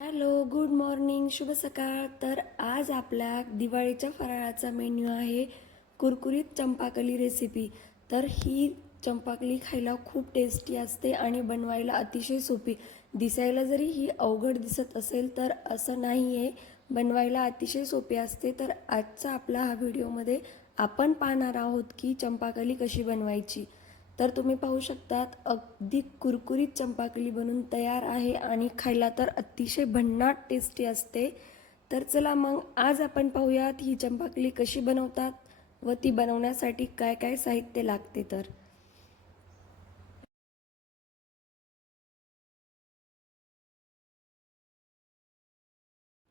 Hello good morning शुभ सकाळ. तर आज आपल्या दिवाळीच्या फराळाचा मेन्यू आहे कुरकुरीत चंपाकली रेसिपी. तर ही चंपाकली खायला खूप टेस्टी असते आणि बनवायला अतिशय सोपी. दिसायला जरी ही अवघड दिसत असेल तर असं नाही आहे बनवायला अतिशय सोपी असते. तर आजचा आपला हा व्हिडिओमध्ये आपण पाहणार आहोत की चंपाकली कशी बनवायची. तर तुम्ही पाहू शकतात अगदी कुरकुरीत चंपाकली बनून तयार आहे आणि खायला तर अतिशय भन्नाट टेस्टी असते. तर चला मग आज आपण पाहूयात ही चंपाकली कशी बनवतात व ती बनवण्यासाठी काय काय साहित्य लागते तर.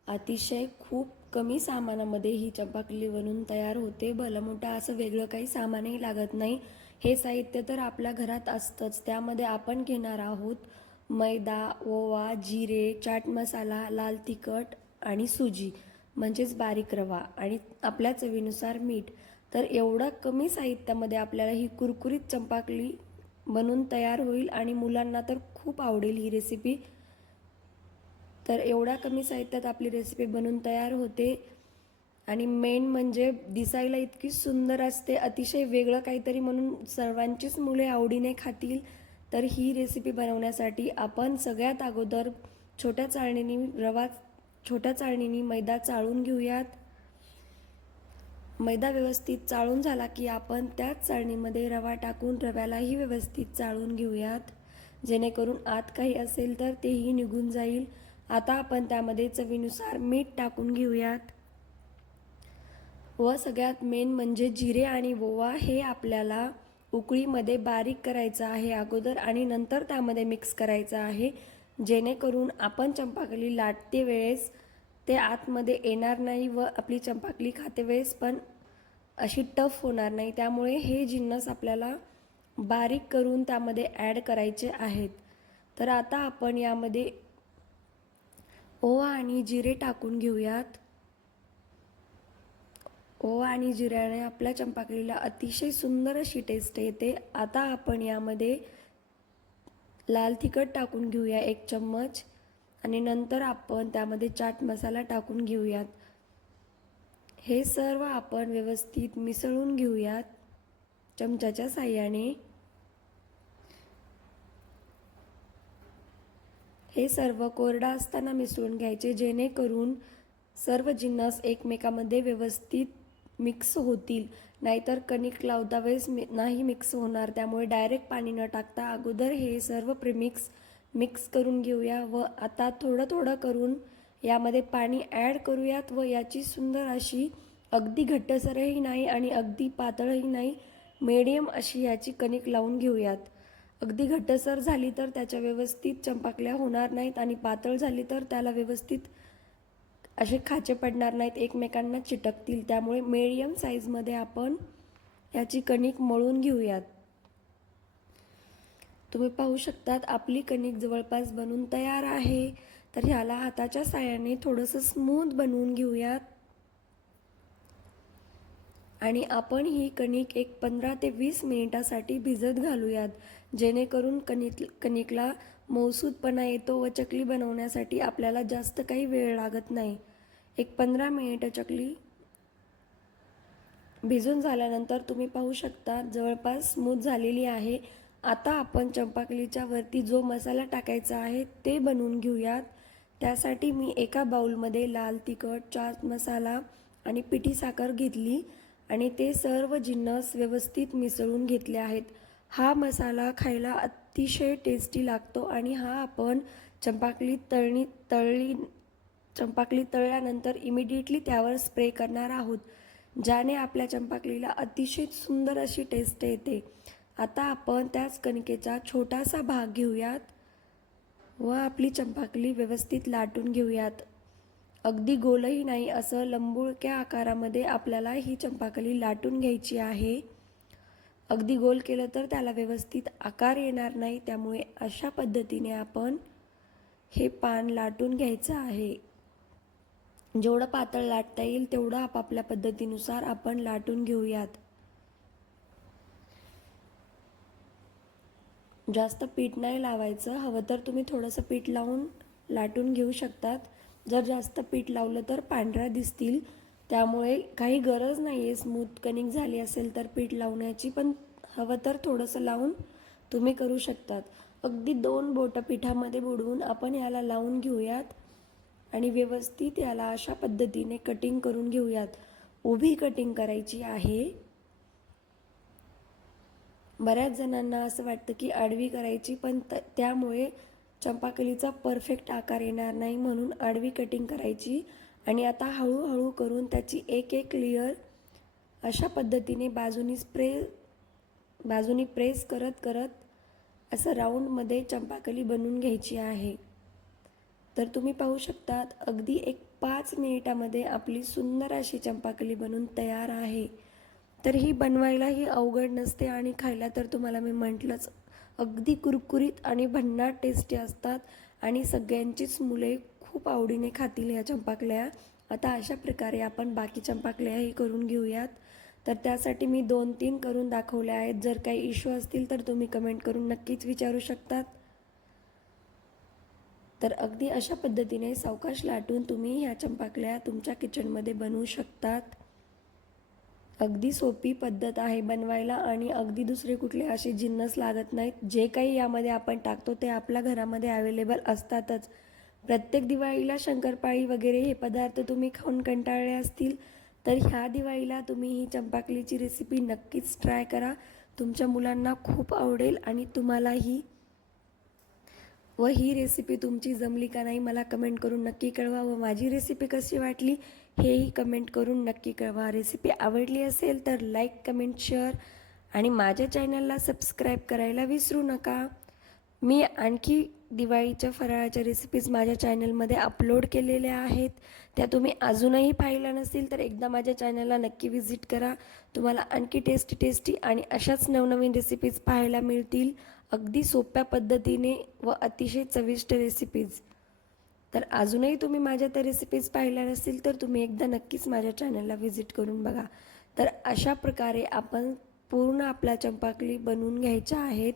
अतिशय खूप कमी सामानामध्ये ही चंपाकली बनून तयार होते. भलं मोठं असं वेगळं काही सामानही लागत नाही. हे साहित्य तर आपल्या घरात असतंच. त्यामध्ये आपण घेणार आहोत मैदा ओवा जिरे चाट मसाला लाल तिखट आणि सुजी म्हणजेच बारीक रवा आणि आपल्या चवीनुसार मीठ. तर एवढं कमी साहित्यामध्ये आपल्याला ही कुरकुरीत चंपाकली बनून तयार होईल आणि मुलांना तर खूप आवडेल ही रेसिपी तर एवढ्या कमी साहित्यात आपली रेसिपी बनून तयार होते. आणि मेन म्हणजे दिसायला इतकी सुंदर असते अतिशय वेगळं काहीतरी म्हणून सर्वांचीच मुले आवडीने खातील. तर ही रेसिपी बनवण्यासाठी आपण सगळ्यात अगोदर छोट्या चाळणीनी रवा छोट्या चाळणीनी मैदा चाळून घेऊयात. मैदा व्यवस्थित चाळून झाला की आपण त्याच चाळणीमध्ये रवा टाकून रव्यालाही व्यवस्थित चाळून घेऊयात. जेणेकरून आत काही असेल तर तेही निघून जाईल. आता आपण त्यामध्ये चवीनुसार मीठ टाकून घेऊयात. व सगळ्यात मेन म्हणजे जिरे आणि ओवा हे आपल्याला उकळीमध्ये बारीक करायचं आहे अगोदर आणि नंतर त्यामध्ये मिक्स करायचं आहे. जेणेकरून आपण चंपाकली लाटते वेळेस ते आतमध्ये येणार नाही व आपली चंपाकली खाते वेळेस पण अशी टफ होणार नाही. त्यामुळे हे जिन्नस आपल्याला बारीक करून त्यामध्ये ॲड करायचे आहेत. तर आता आपण यामध्ये ओवा आणि जिरे टाकून घेऊयात. ओ आणि जिऱ्याने आपल्या चंपाकळीला अतिशय सुंदर अशी टेस्ट येते. आता आपण यामध्ये लाल तिखट टाकून घेऊया एक चम्मच आणि नंतर आपण त्यामध्ये चाट मसाला टाकून घेऊयात. हे सर्व आपण व्यवस्थित मिसळून घेऊयात चमच्याच्या साह्याने. हे सर्व कोरडा असताना मिसळून घ्यायचे जेणेकरून सर्व जिन्नस एकमेकामध्ये व्यवस्थित मिक्स होतील. नाहीतर कणिक लावता वेळेस मी नाही मिक्स होणार. त्यामुळे डायरेक्ट पाणी न टाकता अगोदर हे सर्व प्रिमिक्स मिक्स करून घेऊया व आता थोडं थोडं करून यामध्ये पाणी ॲड करूयात व याची सुंदर अशी अगदी घट्टसरही नाही आणि अगदी पातळही नाही मीडियम अशी याची कणिक लावून घेऊयात. अगदी घट्टसर झाली तर त्याच्या व्यवस्थित चंपाकल्या होणार नाहीत आणि पातळ झाली तर त्याला व्यवस्थित असे खाचे पडणार नाहीत एकमेकांना चिटकतील. त्यामुळे मीडियम साईजमध्ये आपण याची कणिक मळून घेऊयात. तुम्ही पाहू शकतात आपली कणिक जवळपास बनून तयार आहे. तर ह्याला हाताच्या साह्याने थोडंसं स्मूथ बनवून घेऊयात. आणि आपण ही कणिक एक पंधरा ते वीस मिनिटासाठी भिजत घालूयात जेणेकरून कणिक कणिकला मौसूदपणा येतो व चकली बनवण्यासाठी आपल्याला जास्त काही वेळ लागत नाही. एक पंधरा मिनिटं चकली भिजून झाल्यानंतर तुम्ही पाहू शकता जवळपास स्मूथ झालेली आहे. आता आपण चंपाकलीच्या वरती जो मसाला टाकायचा आहे ते बनवून घेऊयात. त्यासाठी मी एका बाऊलमध्ये लाल तिखट चाट मसाला आणि पिठी साखर घेतली आणि ते सर्व जिन्नस व्यवस्थित मिसळून घेतले आहेत. हा मसाला खायला अतिशय टेस्टी लागतो आणि हा आपण चंपाकली तळणी तळली चंपाकली तळल्यानंतर इमिडिएटली त्यावर स्प्रे करणार आहोत ज्याने आपल्या चंपाकलीला अतिशय सुंदर अशी टेस्ट येते. आता आपण त्याच कणकेचा छोटासा भाग घेऊयात व आपली चंपाकली व्यवस्थित लाटून घेऊयात. अगदी गोलही नाही असं लंबुळक्या आकारामध्ये आपल्याला ही चंपाकली लाटून घ्यायची आहे. अगदी गोल केलं तर त्याला व्यवस्थित आकार येणार नाही त्यामुळे अशा पद्धतीने आपण हे पान लाटून घ्यायचं आहे. जेवढं पातळ लाटता येईल तेवढं आपापल्या पद्धतीनुसार आपण लाटून घेऊयात. जास्त पीठ नाही लावायचं हवं तर तुम्ही थोडंसं पीठ लावून लाटून घेऊ शकतात. जर जास्त पीठ लावलं तर पांढऱ्या दिसतील. त्यामुळे काही गरज नाही आहे स्मूथ कनिंग झाली असेल तर पीठ लावण्याची पण हवं तर थोडंसं लावून तुम्ही करू शकतात. अगदी दोन बोटं पिठामध्ये बुडवून आपण याला लावून घेऊयात आणि व्यवस्थित याला अशा पद्धतीने कटिंग करून घेऊयात. उभी कटिंग करायची आहे. बऱ्याच जणांना असं वाटतं की आडवी करायची पण त त्यामुळे चंपाकलीचा परफेक्ट आकार येणार नाही म्हणून आडवी कटिंग करायची. आणि आता हळूहळू करून त्याची एक एक लेअर अशा पद्धतीने बाजूनी स्प्रे बाजूनी प्रेस करत करत असं राऊंडमध्ये चंपाकली बनवून घ्यायची आहे. तर तुम्ही पाहू शकतात अगदी एक पाच मिनिटामध्ये आपली सुंदर अशी चंपाकली बनून तयार आहे. तर ही बनवायलाही अवघड नसते आणि खायला तर तुम्हाला मी म्हटलंच अगदी कुरकुरीत आणि भन्नाट टेस्टी असतात. आणि सगळ्यांचीच मुले खूप आवडीने खातील ह्या चंपाकल्या. आता अशा प्रकारे आपण बाकी चंपाकल्याही करून घेऊयात. तर त्यासाठी मी दोन तीन करून दाखवल्या आहेत. जर काही इश्यू असतील तर तुम्ही कमेंट करून नक्कीच विचारू शकतात. तर अगदी अशा पद्धतीने सावकाश लाटून तुम्ही ह्या चंपाकल्या तुमच्या किचनमध्ये बनवू शकतात. अगदी सोपी पद्धत आहे बनवायला आणि अगदी दुसरे कुठले असे जिन्नस लागत नाहीत. जे काही यामध्ये आपण टाकतो ते आपल्या घरामध्ये अवेलेबल असतातच. प्रत्येक दिवाळीला शंकरपाळी वगैरे हे पदार्थ तुम्ही खाऊन कंटाळले असतील तर ह्या दिवाळीला तुम्ही ही चंपाकलीची रेसिपी नक्कीच ट्राय करा. तुमच्या मुलांना खूप आवडेल आणि तुम्हालाही व ही रेसिपी तुमची जमली का नाही मला कमेंट करून नक्की कळवा व माझी रेसिपी कशी वाटली हेही कमेंट करून नक्की कळवा. रेसिपी आवडली असेल तर लाईक कमेंट शेअर आणि माझ्या चॅनलला सबस्क्राईब करायला विसरू नका. मी आणखी दिवाळीच्या फराळाच्या रेसिपीज माझ्या चॅनलमध्ये अपलोड केलेल्या आहेत. त्या तुम्ही अजूनही पाहिल्या नसतील तर एकदा माझ्या चॅनलला नक्की विजिट करा. तुम्हाला आणखी टेस्टी टेस्टी आणि अशाच नवनवीन रेसिपीज पाहायला मिळतील. अगदी सोप्या पद्धतीने व अतिशय चविष्ट रेसिपीज तर अजूनही तुम्ही माझ्या त्या रेसिपीज पाहिल्या नसतील तर तुम्ही एकदा नक्कीच माझ्या चॅनलला व्हिजिट करून बघा. तर अशा प्रकारे आपण पूर्ण आपल्या चंपाकली बनवून घ्यायच्या आहेत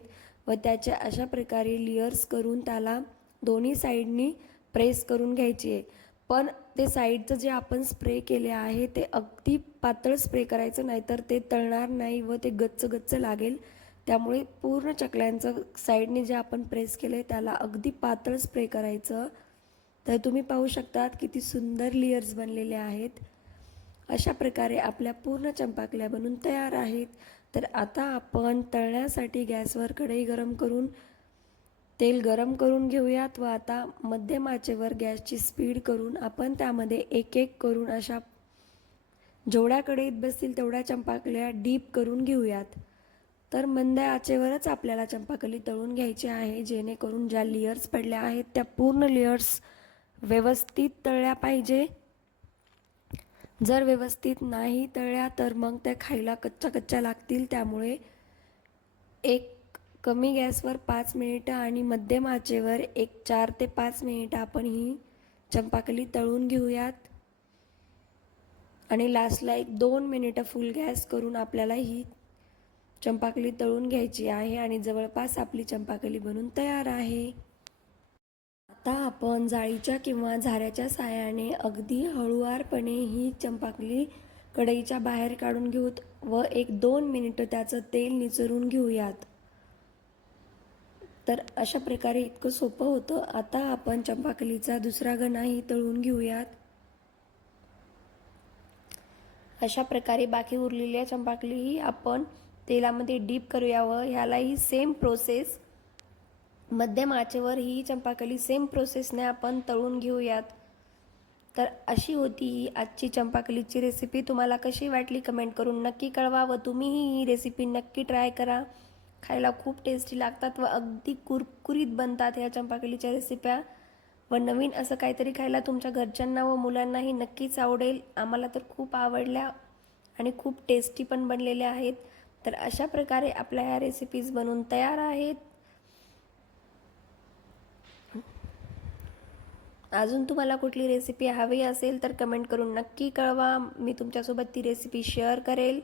व त्याच्या अशा प्रकारे लिअर्स करून त्याला दोन्ही साईडनी प्रेस करून घ्यायची आहे. पण ते साईडचं जे आपण स्प्रे केले आहे ते अगदी पातळ स्प्रे करायचं नाहीतर ते तळणार नाही व ते गच्च गच्च लागेल. त्यामुळे पूर्ण चकल्यांचं साईडने जे आपण प्रेस केलं आहे त्याला अगदी पातळ स्प्रे करायचं. तर तुम्ही पाहू शकतात किती सुंदर लेयर्स बनलेले आहेत. अशा प्रकारे आपल्या पूर्ण चंपाकल्या बनून तयार आहेत. तर आता आपण तळण्यासाठी गॅसवर कढई गरम करून तेल गरम करून घेऊयात व आता मध्यम आचेवर गॅसची स्पीड करून आपण त्यामध्ये एक एक करून अशा जेवढ्या कढईत बसतील तेवढ्या चंपाकल्या डीप करून घेऊयात. तर मंद आचेवरच आपल्याला चंपाकली तळून घ्यायची आहे जेणेकरून ज्या लेयर्स पडल्या आहेत त्या पूर्ण लेयर्स व्यवस्थित तळल्या पाहिजे. जर व्यवस्थित नाही तळल्या तर मग त्या खायला कच्च्या कच्च्या लागतील. त्यामुळे एक कमी गॅसवर पाच मिनिटं आणि मध्यम आचेवर एक चार ते पाच मिनिटं आपण ही चंपाकली तळून घेऊयात. आणि लास्टला एक दोन मिनिटं फुल गॅस करून आपल्याला ही चंपाकली तळून घ्यायची आहे आणि जवळपास आपली चंपाकली बनून तयार आहे. आता आपण जाळीच्या किंवा झाऱ्याच्या साहाय्याने अगदी हळुवारपणे ही चंपाकली कढईच्या बाहेर काढून घेऊत व एक दोन मिनिटं त्याचं तेल निचरून घेऊयात. तर अशा प्रकारे इतकं सोपं होतं. आता आपण चंपाकलीचा दुसरा गणाही तळून घेऊयात. अशा प्रकारे बाकी उरलेल्या चंपाकलीही आपण तेलामध्ये डीप करूया व ह्यालाही सेम प्रोसेस मध्यम आचेवर ही चंपाकली सेम प्रोसेसने आपण तळून घेऊयात. तर अशी होती ही आजची चंपाकलीची रेसिपी तुम्हाला कशी वाटली कमेंट करून नक्की कळवा व तुम्हीही ही रेसिपी नक्की ट्राय करा. खायला खूप टेस्टी लागतात व अगदी कुरकुरीत बनतात ह्या चंपाकलीच्या रेसिप्या व नवीन असं काहीतरी खायला तुमच्या घरच्यांना व मुलांनाही नक्कीच आवडेल. आम्हाला तर खूप आवडल्या आणि खूप टेस्टी पण बनलेल्या आहेत. तर अशा प्रकारे आपल्या ह्या रेसिपीज बनवून तयार आहेत. अजून तुम्हाला कुठली रेसिपी हवी असेल तर कमेंट करून नक्की कळवा. मी तुमच्यासोबत ती रेसिपी शेअर करेल.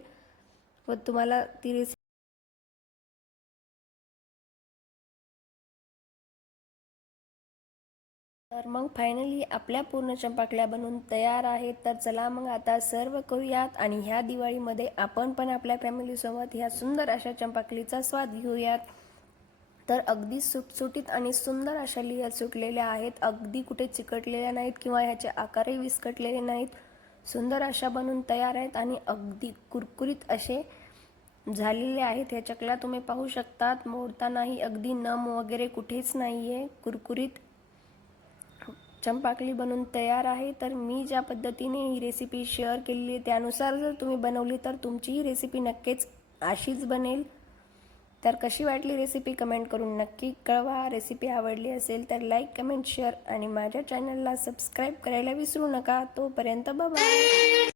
व तुम्हाला ती रेसिपी तर मग फायनली आपल्या पूर्ण चंपाकल्या बनवून तयार आहेत. तर चला मग आता सर्व करूयात आणि ह्या दिवाळीमध्ये आपण पण आपल्या फॅमिलीसोबत ह्या सुंदर अशा चंपाकलीचा स्वाद घेऊयात. तर अगदी सुटसुटीत आणि सुंदर अशा लिया सुटलेल्या आहेत. अगदी कुठे चिकटलेल्या नाहीत किंवा ह्याचे आकारही विस्कटलेले नाहीत. सुंदर अशा बनून तयार आहेत आणि अगदी कुरकुरीत असे झालेले आहेत. ह्या चकल्या तुम्ही पाहू शकतात मोडतानाही अगदी नम वगैरे कुठेच नाही आहे कुरकुरीत चंपाकली बनून तयार आहे तर मी ज्या पद्धतीने ही रेसिपी शेअर केलेली आहे त्यानुसार जर तुम्ही बनवली तर तुमची ही रेसिपी नक्कीच अशीच बनेल. तर कशी वाटली रेसिपी कमेंट करून नक्की कळवा. रेसिपी आवडली असेल तर लाईक कमेंट शेअर आणि माझ्या चॅनलला सबस्क्राईब करायला विसरू नका. तोपर्यंत बाय